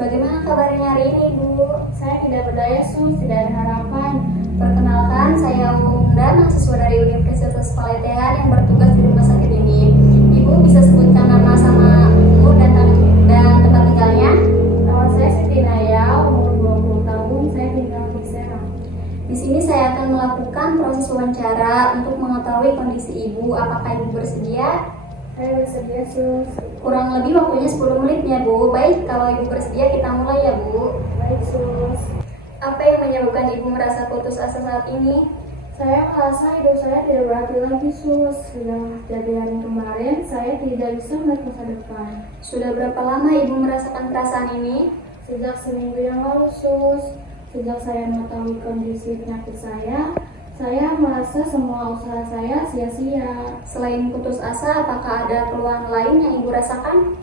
Bagaimana kabarnya hari ini, Bu? Saya tidak berdaya, Sus. Tidak ada harapan. Perkenalkan, saya Unda, mahasiswa dari Universitas Palatehan yang bertugas di rumah sakit ini. Ibu bisa sebutkan nama sama umur dan tempat tinggalnya? Nama saya Siti Naya, umur 20 tahun. Saya tinggal di Serang. Di sini saya akan melakukan proses wawancara untuk mengetahui kondisi Ibu. Apakah Ibu bersedia? Saya bersedia, Sus. Kurang lebih waktunya 10 menit ya, Bu. Baik, kalau Ibu bersedia kita mulai ya, Bu. Baik, Sus. Apa yang menyebabkan Ibu merasa putus asa saat ini? Saya merasa hidup saya tidak berarti lagi, Sus. Sudah kejadian kemarin, saya tidak bisa melihat masa depan. Sudah berapa lama Ibu merasakan perasaan ini? Sejak seminggu yang lalu, Sus. Sejak saya mengetahui kondisi penyakit saya merasa semua usaha saya sia-sia. Selain putus asa, apakah ada keluhan lain yang Ibu rasakan?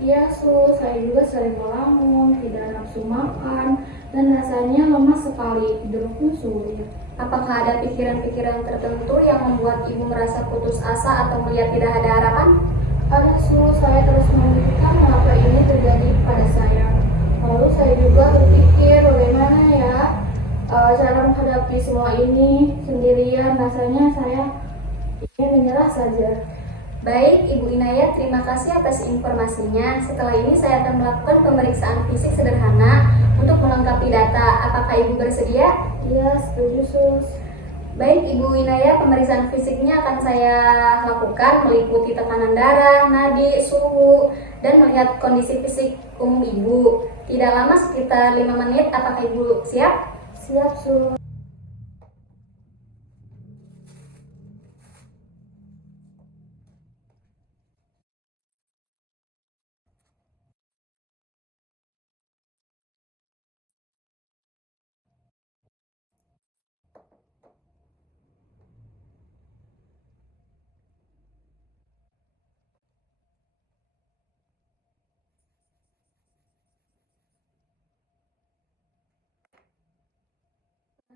Iya, Sus. Saya juga sering melamun, tidak nafsu makan, dan rasanya lemas sekali, tidurku sulit. Apakah ada pikiran-pikiran tertentu yang membuat Ibu merasa putus asa atau melihat tidak ada harapan? Ada, Sus. Saya terus memikirkan mengapa ini terjadi pada saya. Lalu saya juga berpikir bagaimana ya cara menghadapi semua ini sendirian. Rasanya saya ingin menyerah saja. Baik, Ibu Inayat, terima kasih atas informasinya. Setelah ini saya akan melakukan pemeriksaan fisik sederhana untuk melengkapi data. Apakah Ibu bersedia? Iya, setuju, Sus. Baik, Ibu Inayat, pemeriksaan fisiknya akan saya lakukan meliputi tekanan darah, nadi, suhu, dan melihat kondisi fisik umum Ibu. Tidak lama, sekitar 5 menit. Apakah Ibu siap? Siap, Sus.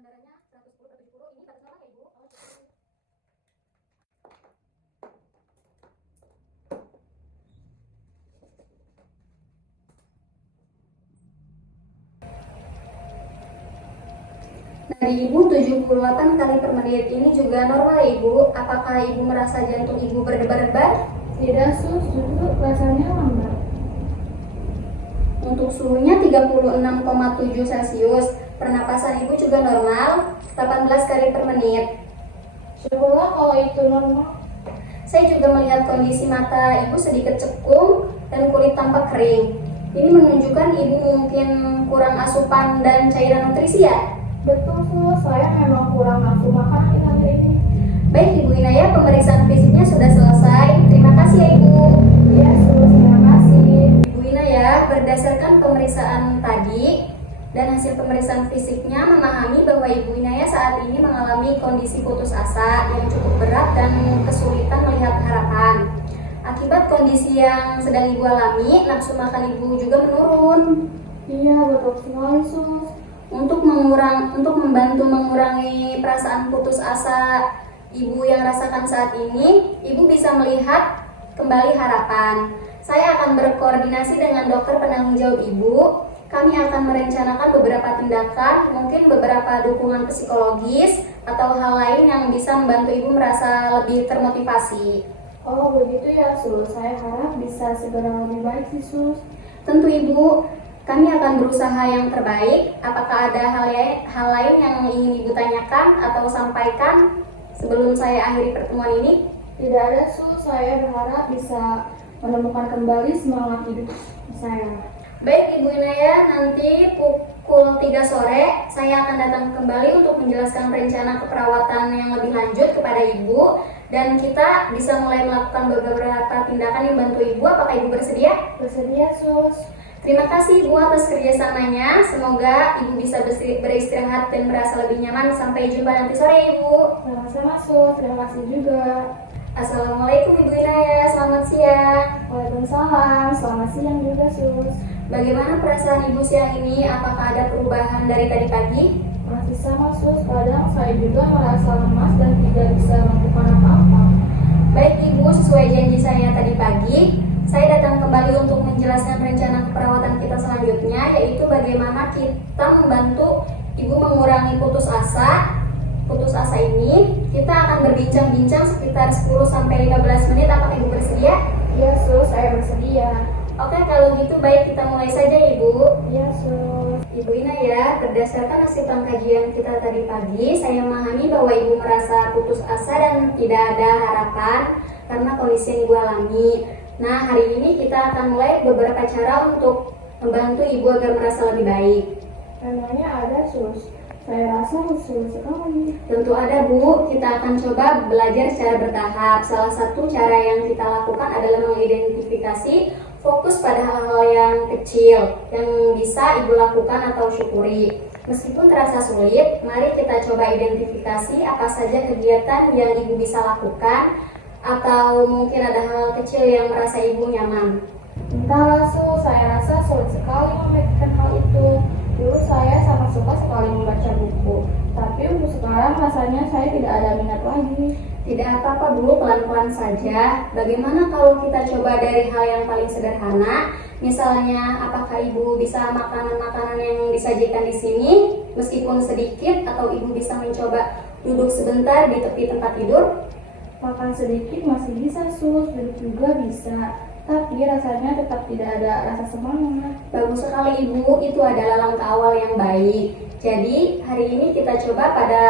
Darahnya 110/70, ini batas normal ya, Ibu? Nadi Ibu 78 kali per menit, ini juga normal ya, Ibu? Apakah Ibu merasa jantung Ibu berdebar-debar? Tidak, Sus. Justru rasanya lambat. Untuk suhunya 36,7 Celcius. Pernapasan Ibu juga normal, 18 kali per menit. Syukurlah kalau itu normal. Saya juga melihat kondisi mata Ibu sedikit cekung dan kulit tampak kering. Ini menunjukkan Ibu mungkin kurang asupan dan cairan nutrisi ya? Betul, Sus. Saya memang kurang nafsu makan akhir-akhir ini. Baik, Ibu Inayat, pemeriksaan fisiknya sudah selesai. Terima kasih ya, Ibu. Iya, Sus. Terima kasih. Ibu Inayat, berdasarkan pemeriksaan tadi dan hasil pemeriksaan fisiknya memahami bahwa Ibu Inayat saat ini mengalami kondisi putus asa yang cukup berat dan kesulitan melihat harapan. Akibat kondisi yang sedang Ibu alami, nafsu makan Ibu juga menurun. Iya, betul sekali, Sus. Untuk membantu mengurangi perasaan putus asa Ibu yang rasakan saat ini, Ibu bisa melihat kembali harapan. Saya akan berkoordinasi dengan dokter penanggung jawab Ibu. Kami akan merencanakan beberapa tindakan, mungkin beberapa dukungan psikologis atau hal lain yang bisa membantu Ibu merasa lebih termotivasi. Oh, begitu ya, Sus. Saya harap bisa segera lebih baik sih, Sus. Tentu Ibu, kami akan berusaha yang terbaik. Apakah ada hal lain yang ingin Ibu tanyakan atau sampaikan sebelum saya akhiri pertemuan ini? Tidak ada, Sus. Saya berharap bisa menemukan kembali semangat hidup saya. Baik, Ibu Inayat, nanti pukul 3 sore saya akan datang kembali untuk menjelaskan rencana keperawatan yang lebih lanjut kepada Ibu, dan kita bisa mulai melakukan beberapa tindakan yang bantu Ibu. Apakah Ibu bersedia? Bersedia, Sus. Terima kasih Ibu atas kerjasamanya. Semoga Ibu bisa beristirahat dan merasa lebih nyaman. Sampai jumpa nanti sore, Ibu. Sama-sama, Sus. Terima kasih juga. Assalamualaikum Ibu Inayat, selamat siang. Waalaikumsalam. Selamat siang juga, Sus. Bagaimana perasaan Ibu siang ini? Apakah ada perubahan dari tadi pagi? Masih sama, Sus. Kadang saya juga merasa lemas dan tidak bisa melakukan apa-apa. Baik Ibu, sesuai janji saya tadi pagi, saya datang kembali untuk menjelaskan rencana keperawatan kita selanjutnya. selanjutnya, yaitu bagaimana kita membantu ibu mengurangi putus asa. Putus asa ini kita akan berbincang-bincang sekitar 10-15 menit. Apakah ibu bersedia? Iya sus, saya bersedia. Oke, kalau gitu baik, kita mulai saja ibu. Iya sus. Ibu Inaya, berdasarkan hasil pengkajian kita tadi pagi, saya memahami bahwa ibu merasa putus asa dan tidak ada harapan karena kondisi yang ibu alami. Nah, hari ini kita akan mulai beberapa cara untuk membantu ibu agar merasa lebih baik. Memangnya ada sus? Saya rasa usul sekali. Tentu ada Bu, kita akan coba belajar secara bertahap. Salah satu cara yang kita lakukan adalah mengidentifikasi fokus pada hal-hal yang kecil yang bisa ibu lakukan atau syukuri. Meskipun terasa sulit, mari kita coba identifikasi apa saja kegiatan yang ibu bisa lakukan, atau mungkin ada hal kecil yang merasa ibu nyaman. Entahlah sus, saya rasa sulit sekali memikirkan hal itu. Dulu saya sangat suka sekali membaca buku, tapi untuk sekarang rasanya saya tidak ada minat lagi. Tidak apa-apa Bu, pelan-pelan saja. Bagaimana kalau kita coba dari hal yang paling sederhana? Misalnya, apakah ibu bisa makanan-makanan yang disajikan di sini meskipun sedikit, atau ibu bisa mencoba duduk sebentar di tepi tempat tidur? Makan sedikit masih bisa sus, duduk juga bisa, tapi rasanya tetap tidak ada rasa semangat. Bagus sekali Ibu, itu adalah langkah awal yang baik. Jadi hari ini kita coba pada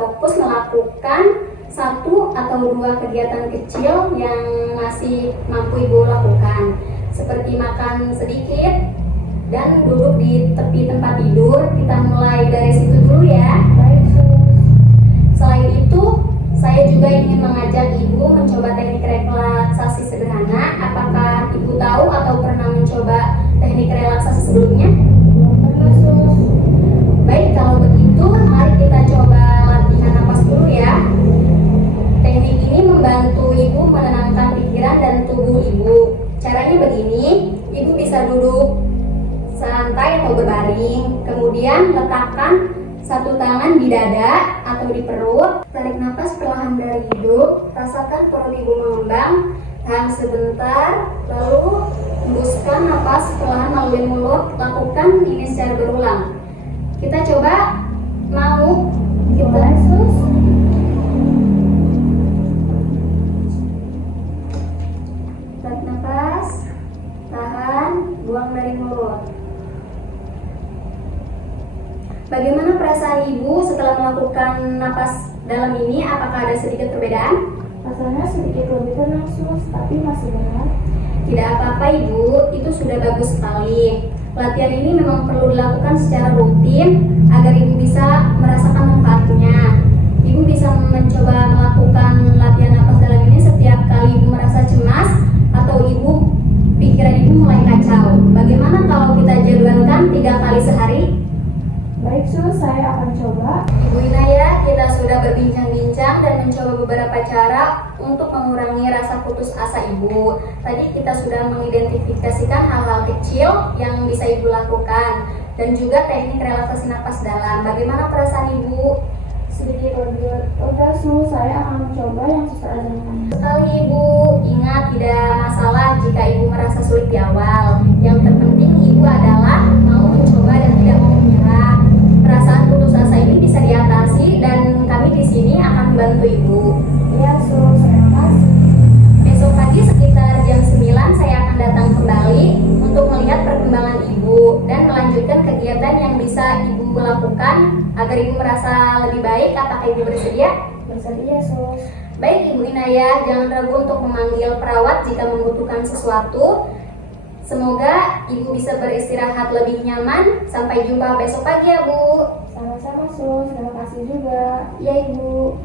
fokus melakukan 1 atau 2 kegiatan kecil yang masih mampu Ibu lakukan, seperti makan sedikit dan duduk di tepi tempat tidur. Kita mulai dari situ dulu ya. Baik sus. Selain itu, saya juga ingin mengajak Ibu mencoba teknik relaksasi sederhana. Apakah Ibu tahu atau pernah mencoba teknik relaksasi sebelumnya? Belum pernah sus. Baik, kalau begitu mari kita coba latihan napas dulu ya. Teknik ini membantu Ibu menenangkan pikiran dan tubuh Ibu. Caranya begini, Ibu bisa duduk santai atau berbaring, kemudian letakkan 1 tangan di dada atau di perut. Tarik nafas perlahan dari hidung, rasakan perut ibu mengembang. Tahan sebentar, lalu hembuskan nafas perlahan melalui mulut. Lakukan ini secara berulang. Kita coba, mau? Gimana sus? Tarik nafas, tahan, buang dari mulut. Bagaimana perasaan ibu setelah melakukan napas dalam ini? Apakah ada sedikit perbedaan? Rasanya sedikit lebih tenang sus, tapi masih berat. Tidak apa-apa ibu, itu sudah bagus sekali. Latihan ini memang perlu dilakukan secara rutin agar ibu bisa merasakan manfaatnya. Ibu bisa mencoba melakukan latihan napas dalam ini setiap kali ibu merasa cemas atau pikiran ibu mulai kacau. Bagaimana kalau kita jadwalkan 3 kali sehari? Baik sus, saya akan coba. Ibu Inaya, kita sudah berbincang-bincang dan mencoba beberapa cara untuk mengurangi rasa putus asa ibu. Tadi kita sudah mengidentifikasikan hal-hal kecil yang bisa ibu lakukan dan juga teknik relaksasi napas dalam. Bagaimana perasaan ibu? Sedikit lebih lega sus, saya akan mencoba yang suster ajarkan. Sekali ibu, ingat tidak masalah jika ibu merasa sulit di awal. Yang terpenting ibu adalah mau mencoba dan tidak mau menyerah. Perasaan putus asa ini bisa diatasi dan kami di sini akan membantu ibu. Iya sus, terima kasih. Besok pagi sekitar jam 9 saya akan datang kembali untuk melihat perkembangan ibu dan melanjutkan kegiatan yang bisa ibu lakukan agar ibu merasa lebih baik. Apakah ibu bersedia? Bersedia sus. Baik Ibu Inaya, jangan ragu untuk memanggil perawat jika membutuhkan sesuatu. Semoga ibu bisa beristirahat lebih nyaman. Sampai jumpa besok pagi ya Bu. Sama-sama sus, terima kasih juga. Ya Ibu.